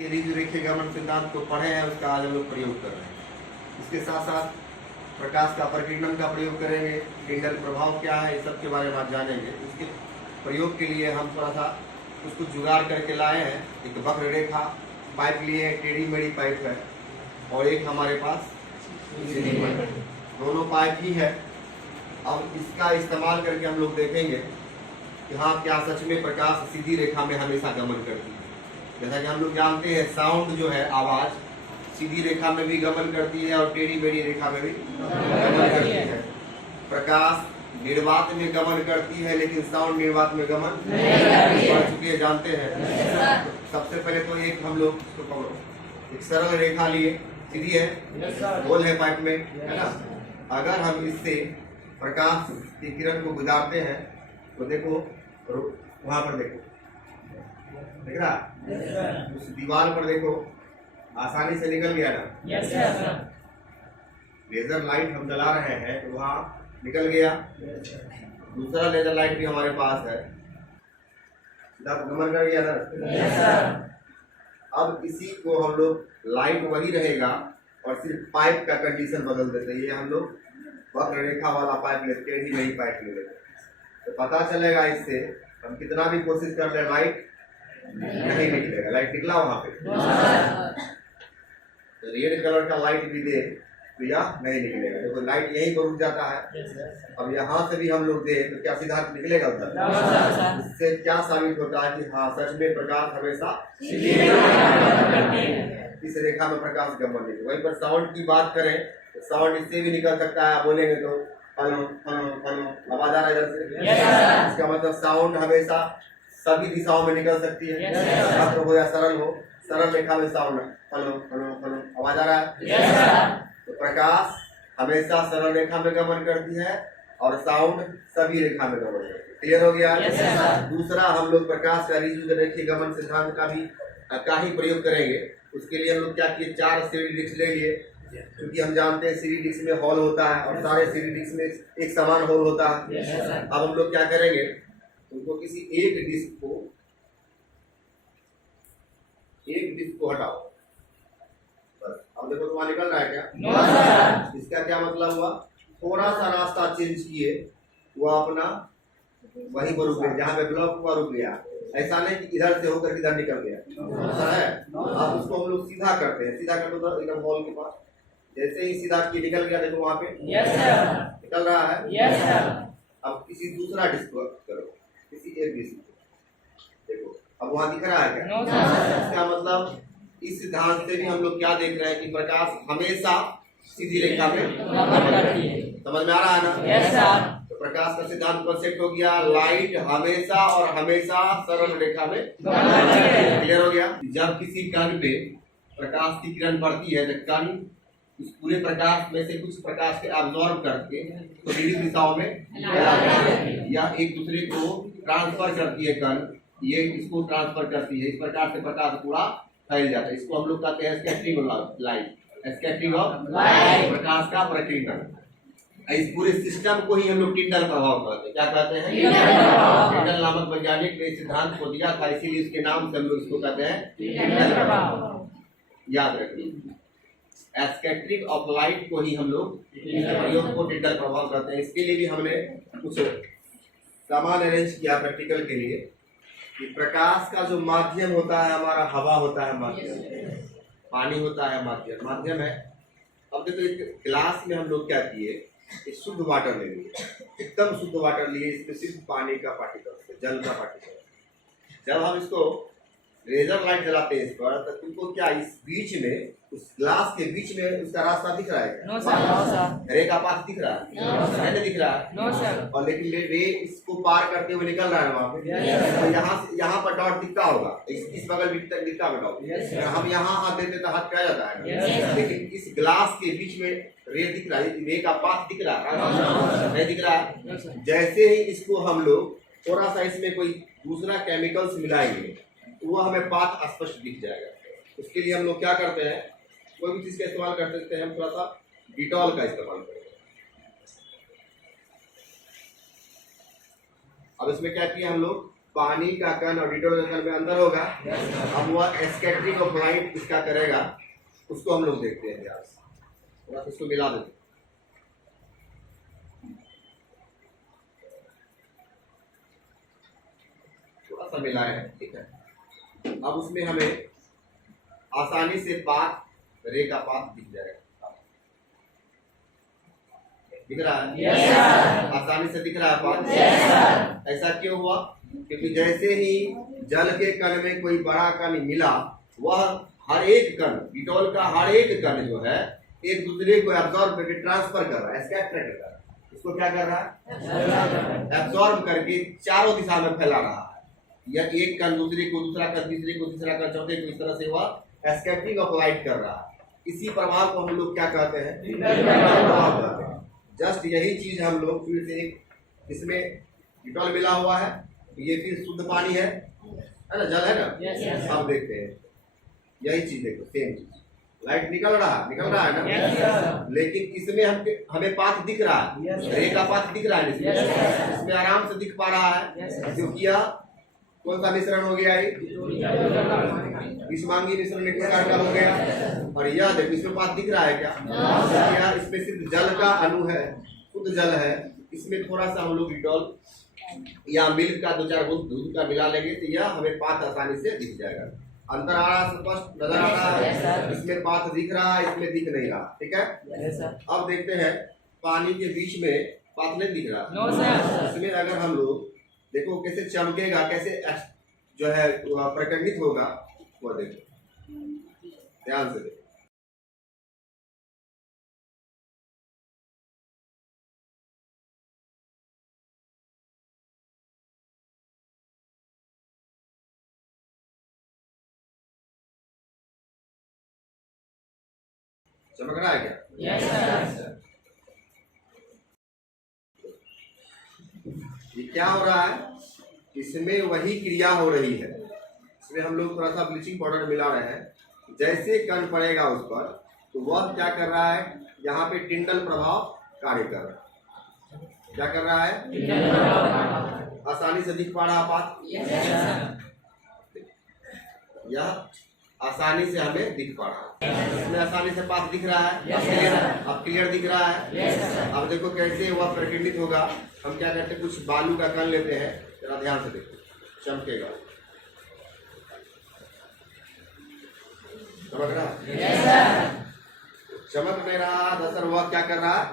के ऋजु रेखीय गमन सिद्धांत को पढ़े हैं, उसका आज हम लोग प्रयोग कर रहे हैं। इसके साथ साथ प्रकाश का परिकीर्णन का प्रयोग करेंगे, टिंडल प्रभाव क्या है, इस सब के बारे में आप जानेंगे। इसके प्रयोग के लिए हम थोड़ा सा उसको जुगाड़ करके लाए हैं। एक वक्र रेखा पाइप लिए हैं, टेढ़ी मेढ़ी पाइप है, और एक हमारे पास दोनों पाइप ही है। अब इसका इस्तेमाल करके हम लोग देखेंगे कि हाँ क्या सच में प्रकाश सीधी रेखा में हमेशा गमन करती है। जैसा कि हम लोग जानते हैं साउंड जो है, आवाज सीधी रेखा में भी गमन करती है और टेढ़ी मेढ़ी रेखा में भी गमन करती है। प्रकाश निर्वात में गमन करती है, लेकिन साउंड निर्वात में गमन कर चुके हैं, जानते हैं। सबसे पहले तो एक हम लोग एक सरल रेखा लिए, सीधी है, गोल है पाइप में, है ना। अगर हम इससे प्रकाश की किरण को गुजारते हैं तो देखो वहां पर देखो, देख रहा, उस दीवार पर देखो, आसानी से निकल गया ना। लेजर लाइट हम जला रहे हैं तो वहाँ निकल गया। दूसरा लेजर लाइट भी हमारे पास है, गमन कर गया ना। अब इसी को हम लोग, लाइट वही रहेगा और सिर्फ पाइप का कंडीशन बदल देते हैं। ये हम लोग वक्र रेखा वाला पाइप लेते हैं, वही पाइप ले लेते हैं, तो पता चलेगा इससे हम कितना भी कोशिश कर ले लाइट नहीं निकलेगा। लाइट निकला वहां पे, तो रेड कलर का लाइट भी दे तो यह नहीं निकलेगा। देखो लाइट यहीं पर रुक जाता है। अब यहाँ से भी हम लोग दे तो क्या सीधा निकलेगा उधर? इससे क्या साबित होता है कि हाँ सच में प्रकाश हमेशा इस रेखा में प्रकाश गमन नहीं। वहीं पर साउंड की बात करें तो साउंड इससे भी निकल सकता है। बोलेंगे तो हेलो हेलो हेलो आवाज आ रहा है इधर से, इसका मतलब साउंड हमेशा सभी दिशाओं में निकल सकती है। वक्र हो या सरल हो, सरल रेखा में साउंड हेलो हेलो हेलो आवाज आ रहा है। तो प्रकाश हमेशा सरल रेखा में गमन करती है और साउंड सभी रेखा में गमन करती है। क्लियर हो गया? दूसरा हम लोग प्रकाश का ऋजु रेखीय गमन सिद्धांत का ही प्रयोग करेंगे। उसके लिए हम लोग क्या किए, 4 सीडी डिस्क ले लिए, क्योंकि हम जानते हैं सीडी डिस्क में हॉल होता है और सारे सीडी डिस्क में एक समान हॉल होता है। अब हम लोग क्या करेंगे, उनको किसी एक डिस्क को हटाओ। अब देखो तुम्हारा निकल रहा है क्या? इसका क्या मतलब हुआ, थोड़ा सा रास्ता चेंज किए, वो अपना वहीं पर रुक गया, जहाँ पे ब्लॉक हुआ रुक गया। ऐसा नहीं कि इधर से होकर इधर निकल गया, ऐसा है। अब उसको हम लोग सीधा करते हैं, सीधा करते तो एकदम हॉल के पास, जैसे ही सीधा की निकल गया, देखो वहाँ पे निकल रहा है। अब किसी दूसरा डिस्क करो, किसी एक डिस्क देखो, अब वहाँ दिख रहा है क्या? इसका मतलब इस सिद्धांत से भी हम लोग क्या देख रहे हैं कि प्रकाश हमेशा सीधी रेखा में, समझ में आ रहा है ना? तो प्रकाश का सिद्धांत परफेक्ट हो गया, लाइट हमेशा और हमेशा सरल रेखा में। क्लियर हो गया? जब किसी कण पे प्रकाश की किरण पड़ती है तो कण उस पूरे प्रकाश में से कुछ प्रकाश के अब्सॉर्ब करके तो विभिन्न दिशाओं में या एक दूसरे को ट्रांसफर करती है। कण ये इसको ट्रांसफर करती है, इस प्रकार से प्रकाश पूरा फैल जाता है। इसको हम लोग कहते हैं scattering of light, scattering of light, प्रकाश का प्रकीर्णन। इस पूरे सिस्टम को ही हम लोग टिंडल प्रभाव कहते हैं। क्या कहते हैं? टिंडल नामक वैज्ञानिक ने सिद्धांत को दिया था, इसीलिए इसके नाम से हम लोग इसको कहते हैं टिंडल प्रभाव। याद रखिए, स्कैटरिंग ऑफ लाइट को ही हम लोग प्रयोग को टिंडल प्रभाव कहते हैं। इसके लिए भी हमने कुछ सामान अरेंज किया प्रैक्टिकल के लिए कि प्रकाश का जो माध्यम होता है हमारा, हवा होता है माध्यम, पानी होता है माध्यम है। अब देखो इस ग्लास में हम लोग क्या किए, शुद्ध वाटर ले लिए, एकदम शुद्ध वाटर लिए, इसमें सिर्फ पानी का पार्टिकल, जल का पार्टिकल। जब हम इसको लेजर लाइट जलाते हैं इस पर, तो तुमको क्या इस बीच में, उस ग्लास के बीच में उसका रास्ता दिख रहा है क्या? No sir. रे का पास दिख रहा है? नहीं दिख रहा है। No sir. और लेकिन रे इसको पार करते हुए निकल रहा है वहाँ पे। तो यहाँ पर डॉट दिखता होगा, इस बगल तक दिखता होगा डॉट। हम यहाँ हाथ देते तो हाथ क्या जाता है, लेकिन इस ग्लास के बीच में रे दिख रहा है, रे का पास दिख रहा है? नहीं दिख रहा है। जैसे ही इसको हम लोग थोड़ा सा इसमें कोई दूसरा केमिकल्स मिलाएंगे तो वो हमें पाथ स्पष्ट दिख जाएगा। उसके लिए हम लोग क्या करते हैं, कोई भी चीज का इस्तेमाल कर सकते हैं, हम थोड़ा सा डिटॉल का इस्तेमाल करेंगे। अब इसमें क्या किया हम लोग, पानी का कण और डिटोल का कण में अंतर होगा। अब वह स्कैटरिंग ऑफ लाइट इसका करेगा, उसको हम लोग देखते हैं ध्यान से। थोड़ा इसको मिला देते, थोड़ा सा मिला है, ठीक है। अब उसमें हमें आसानी से पाथ, रे का पाथ दिख जाएगा। दिख रहा है? yes, आसानी से दिख रहा है पाथ। yes, ऐसा क्यों हुआ? क्योंकि जैसे ही जल के कण में कोई बड़ा कण मिला, वह हर एक कण, डिटॉल का हर एक कण जो है एक दूसरे को एब्जॉर्ब करके ट्रांसफर कर रहा है, स्कैटर कर रहा है। इसको क्या कर रहा है? एब्जॉर्ब करके चारों दिशा में फैला रहा है। यह एक कण दूसरे को, दूसरा कण तीसरे को, तीसरा कण चौथे को, इस तरह से वह स्कैटरिंग ऑफ लाइट कर रहा है। इसी प्रभाव को हम लोग क्या कहते हैं? प्रभाव कहते हैं। जस्ट यही चीज हम लोग फिर से इसमें डिटॉल मिला हुआ है, ये फिर शुद्ध पानी है ना, जल है ना। अब देखते हैं यही चीज, देखो सेम चीज, लाइट निकल रहा है ना। लेकिन इसमें हमें पाथ दिख रहा है, रे का पाथ दिख रहा है इसमें आराम से दिख पा रहा है, क्योंकि यह कौन सा मिश्रण हो गया? विषमांगी मिश्रण एक प्रकार का हो गया। और यह देखो इसमें पाथ दिख रहा है क्या? यार इसमें सिर्फ जल का अणु है, शुद्ध जल है। इसमें थोड़ा सा हम लोग डिटॉल या मिल्क का 2-4 बूंद दूध का मिला लेंगे तो यह हमें पाथ आसानी से दिख जाएगा। अंतर आ रहा, स्पष्ट नजर आ रहा है? इसमें पाथ दिख रहा है, इसमें दिख नहीं रहा, ठीक है। अब देखते हैं पानी के बीच में पाथ नहीं दिख रहा। इसमें अगर हम लोग देखो कैसे चमकेगा, कैसे जो है प्रकटित होगा, वो देखो ध्यान से देखो। चमक रहा है क्या? ये क्या हो रहा है? इसमें वही क्रिया हो रही है। इसमें हम लोग थोड़ा सा ब्लीचिंग पाउडर मिला रहे हैं। जैसे कण पड़ेगा उस पर तो वह क्या कर रहा है? यहाँ पे टिंडल प्रभाव कार्य कर रहा है। क्या कर रहा है? आसानी से दिख पा रहा पाथ? यह आसानी से हमें दिख पा रहा है, इसमें आसानी से पाथ दिख रहा है। अब क्लियर दिख रहा है। अब देखो कैसे वह प्रकटित होगा। हम क्या करते हैं, कुछ बालू का कण लेते हैं, जरा ध्यान से देखो, चमकेगा। चमक रहा? चमक नहीं रहा, दरअसल वह क्या कर रहा है?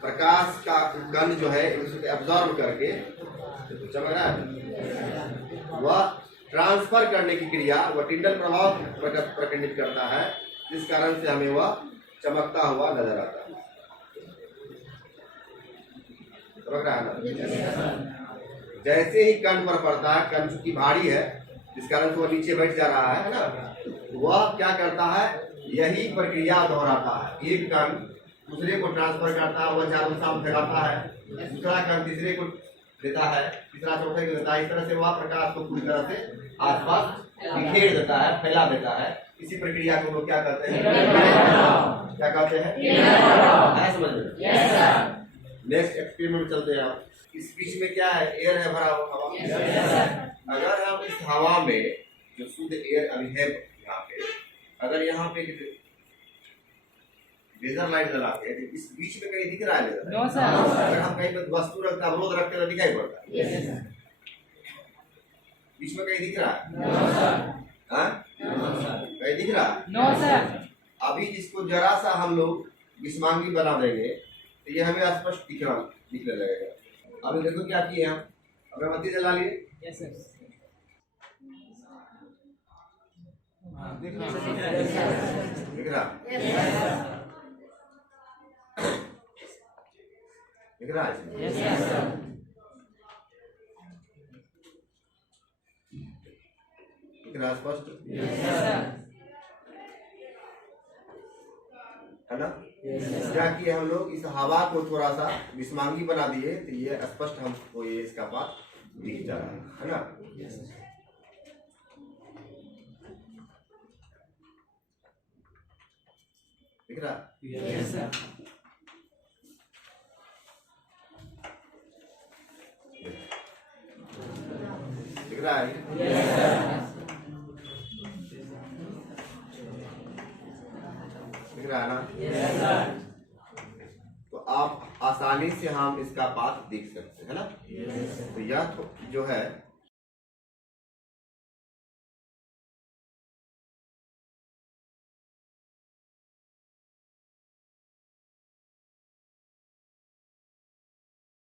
प्रकाश का कण जो है उसको एब्जॉर्ब करके, चमक रहा है, वह ट्रांसफर करने की क्रिया, वह टिंडल प्रभाव प्रकटित करता है, जिस कारण से हमें वह चमकता हुआ नजर आता है। समझ रहा है ना? जैसे ही कण पर पड़ता है, कण चूंकि भारी है जिस कारण से वह नीचे बैठ जा रहा है ना, वह क्या करता है? यही प्रक्रिया दोहराता है। एक कण दूसरे को ट्रांसफर करता है, वह चारों दिशा में फैलाता है, दूसरा कण तीसरे को देता है, तीसरा चौथे को देता है। इस तरह से वह प्रकाश को पूरी तरह से आसपास बिखेर देता है, फैला देता है। इसी प्रक्रिया को लोग क्या कहते हैं? क्या कहते हैं? समझ में? नेक्स्ट एक्सपेरिमेंट चलते हैं। आप इस बीच में क्या है? एयर है, भरा हुआ हवा। अगर हम इस हवा में जो शुद्ध एयर अभी है यहाँ पे, अगर यहाँ पे लेजर लाइट जलाते हैं, इस बीच में कहीं दिख रहा है? अगर हम कहीं पे वस्तु रखते, अवरोध रखते तो दिखाई पड़ता है। बीच में कहीं दिख रहा है? कहीं दिख रहा है? अभी इसको जरा सा हम लोग विषमांगी बना देंगे तो ये हमें स्पष्ट दिखने लगेगा। अभी देखो क्या किए हम, अगरबत्ती जला लिए, दिख रहा? दिख रहा है? स्पष्ट है ना? क्या किए हम लोग? इस हवा को थोड़ा सा विषमांगी बना दिए तो ये स्पष्ट हमको ये इसका पाथ दिख जा रहा है ना? दिख रहा? दिख रहा है? दिख रहा है ना? तो आप आसानी से हम इसका पाथ देख सकते हैं ना। तो यह जो है